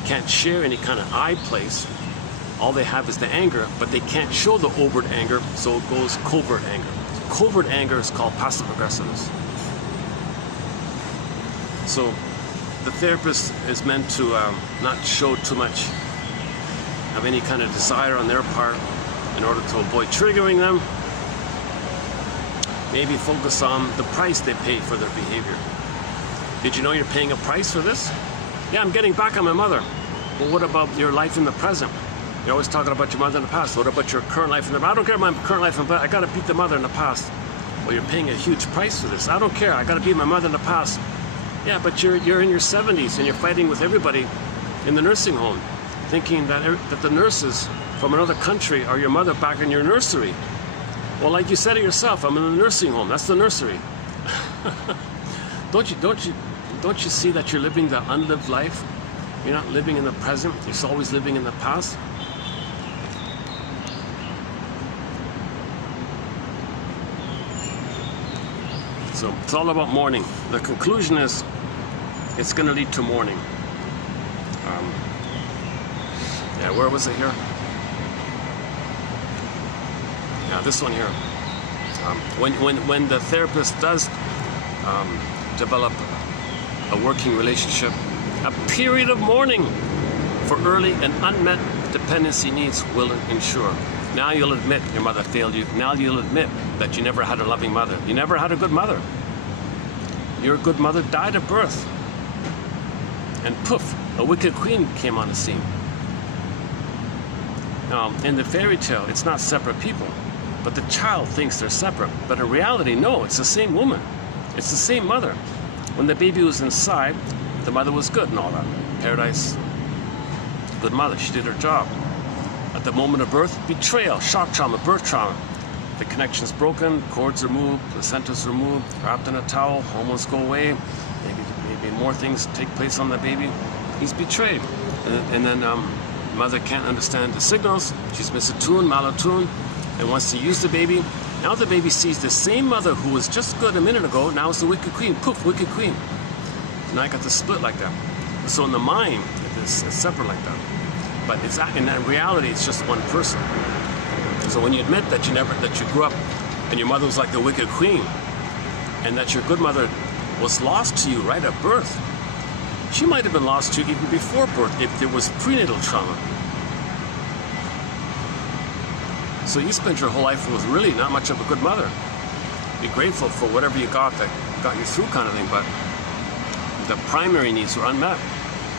They can't share any kind of I place. All they have is the anger, but they can't show the overt anger, so it goes covert anger. Covert anger is called passive aggressiveness. So the therapist is meant to not show too much of any kind of desire on their part in order to avoid triggering them. Maybe focus on the price they pay for their behavior. Did you know you're paying a price for this? Yeah, I'm getting back on my mother. Well, what about your life in the present? You're always talking about your mother in the past. What about your current life in the past? I don't care about my current life in the past. I gotta beat the mother in the past. Well, you're paying a huge price for this. I don't care. I gotta beat my mother in the past. Yeah, but you're in your 70s and you're fighting with everybody in the nursing home, thinking that the nurses from another country are your mother back in your nursery. Well, like you said it yourself, I'm in the nursing home. That's the nursery. Don't you see that you're living the unlived life? You're not living in the present. You're always living in the past. So it's all about mourning. The conclusion is it's going to lead to mourning. Yeah, where was it here? Yeah, this one here. When the therapist does develop a working relationship, a period of mourning for early and unmet dependency needs will ensure. Now you'll admit your mother failed you. Now you'll admit that you never had a loving mother. You never had a good mother. Your good mother died at birth. And poof, a wicked queen came on the scene. Now, in the fairy tale, it's not separate people, but the child thinks they're separate. But in reality, no, it's the same woman. It's the same mother. When the baby was inside, the mother was good and all that. Paradise, good mother, she did her job. At the moment of birth, betrayal, shock trauma, birth trauma. The connection's broken, cords removed, placenta's removed, wrapped in a towel, hormones go away, maybe more things take place on the baby. He's betrayed. And then mother can't understand the signals. She's misattuned, malattuned, and wants to use the baby. Now the baby sees the same mother who was just good a minute ago, now it's the wicked queen. Poof, wicked queen. Now I got the split like that. So in the mind, it's separate like that. But it's in reality, it's just one person. So when you admit that you grew up and your mother was like the wicked queen, and that your good mother was lost to you right at birth, she might have been lost to you even before birth if there was prenatal trauma. So you spent your whole life with really not much of a good mother. Be grateful for whatever you got that got you through kind of thing, but the primary needs were unmet.